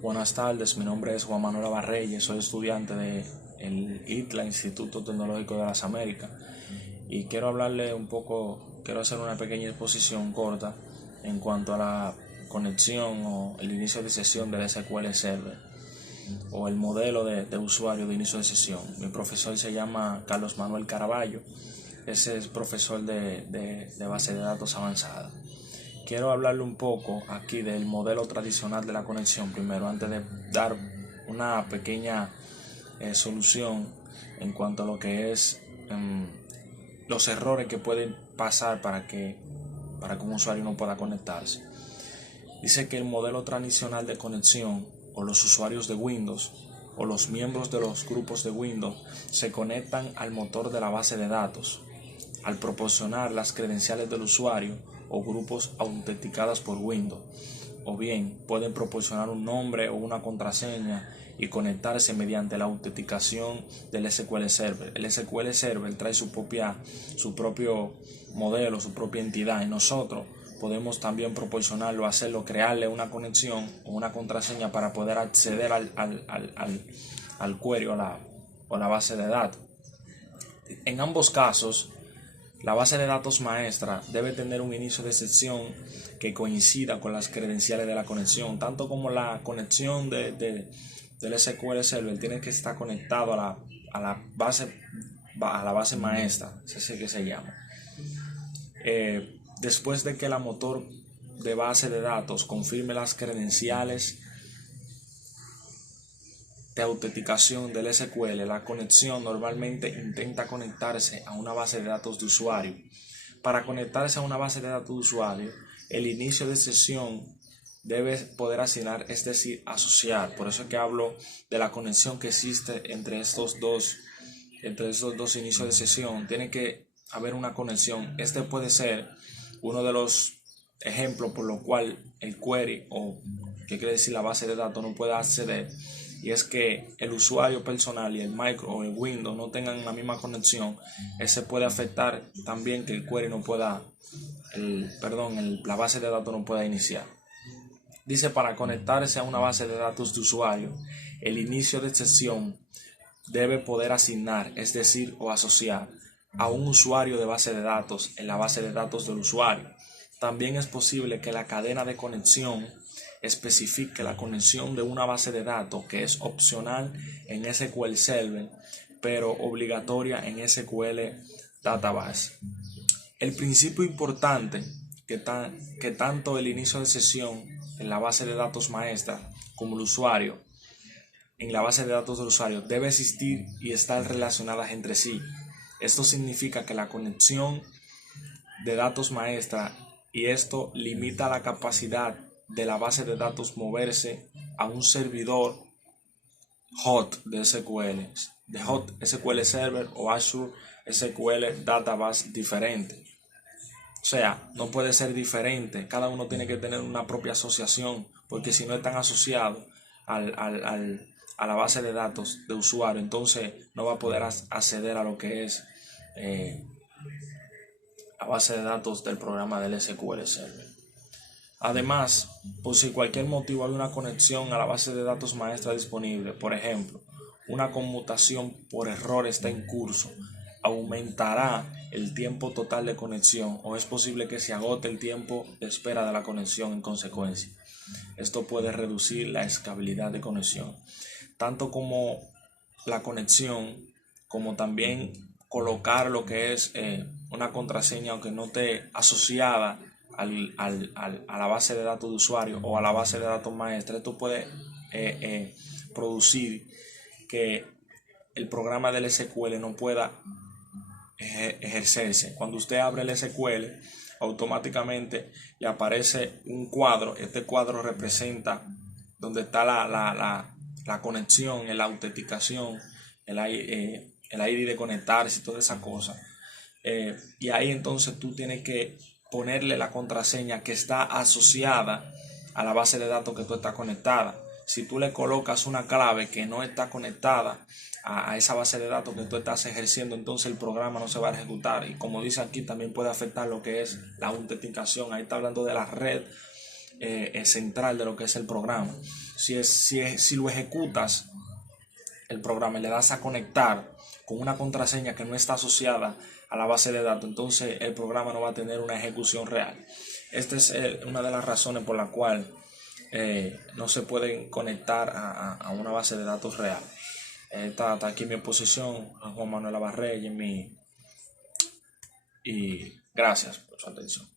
Buenas tardes, mi nombre es Juan Manuel Abarreyes, soy estudiante del ITLA, Instituto Tecnológico de las Américas, y quiero hablarle un poco, quiero hacer una pequeña exposición corta en cuanto a la conexión o el inicio de sesión del SQL Server o el modelo de usuario de inicio de sesión. Mi profesor se llama Carlos Manuel Caraballo, ese es profesor de base de datos avanzada. Quiero hablarle un poco aquí del modelo tradicional de la conexión primero, antes de dar una pequeña solución en cuanto a lo que es los errores que pueden pasar para que un usuario no pueda conectarse. Dice que el modelo tradicional de conexión, o los usuarios de Windows o los miembros de los grupos de Windows, se conectan al motor de la base de datos al proporcionar las credenciales del usuario o grupos autenticadas por Windows, o bien pueden proporcionar un nombre o una contraseña y conectarse mediante la autenticación del SQL Server. El SQL Server trae su propio modelo, su propia entidad, y nosotros podemos también proporcionarlo, hacerlo, crearle una conexión o una contraseña para poder acceder al query o la base de datos. En ambos casos, la base de datos maestra debe tener un inicio de sesión que coincida con las credenciales de la conexión, tanto como la conexión del SQL Server tiene que estar conectado a la base maestra, es así que se llama. Después de que la motor de base de datos confirme las credenciales de autenticación del SQL, la conexión normalmente intenta conectarse a una base de datos de usuario. Para conectarse a una base de datos de usuario, el inicio de sesión debe poder asignar, es decir, asociar. Por eso es que hablo de la conexión que existe entre estos dos inicios de sesión. Tiene que haber una conexión. Este puede ser uno de los ejemplos por lo cual el query, o que quiere decir la base de datos, no puede acceder, y es que el usuario personal y el micro o el Windows no tengan la misma conexión. Ese puede afectar también que el query no pueda, la base de datos no pueda iniciar. Dice, para conectarse a una base de datos de usuario, el inicio de sesión debe poder asignar, es decir, o asociar a un usuario de base de datos en la base de datos del usuario. También es posible que la cadena de conexión especifique la conexión de una base de datos que es opcional en SQL Server, pero obligatoria en SQL Database. El principio importante que tanto el inicio de sesión en la base de datos maestra como el usuario en la base de datos del usuario debe existir y estar relacionadas entre sí. Esto significa que la conexión de datos maestra, y esto limita la capacidad de la base de datos moverse a un servidor hot de SQL, de hot SQL Server o Azure SQL Database diferente. O sea, no puede ser diferente, cada uno tiene que tener una propia asociación, porque si no están asociados a la base de datos de usuario, entonces no va a poder acceder a lo que es la base de datos del programa del SQL Server. Además, por si cualquier motivo hay una conexión a la base de datos maestra disponible, por ejemplo, una conmutación por error está en curso, aumentará el tiempo total de conexión, o es posible que se agote el tiempo de espera de la conexión en consecuencia. Esto puede reducir la escalabilidad de conexión, tanto como la conexión, como también colocar lo que es una contraseña, aunque no esté asociada a la base de datos de usuario o a la base de datos maestra. Esto puede producir que el programa del SQL no pueda ejercerse. Cuando usted abre el SQL, automáticamente le aparece un cuadro. Este cuadro representa donde está la conexión, la autenticación, el ID de conectarse y toda esa cosa. Y ahí entonces tú tienes que ponerle la contraseña que está asociada a la base de datos que tú estás conectada. Si tú le colocas una clave que no está conectada a esa base de datos que tú estás ejerciendo, entonces el programa no se va a ejecutar. Y como dice aquí, también puede afectar lo que es la autenticación. Ahí está hablando de la red central de lo que es el programa. si lo ejecutas, el programa, y le das a conectar con una contraseña que no está asociada a la base de datos, entonces el programa no va a tener una ejecución real. Esta es una de las razones por la cual no se pueden conectar a una base de datos real. Está aquí mi exposición, Juan Manuel Abarrey, y gracias por su atención.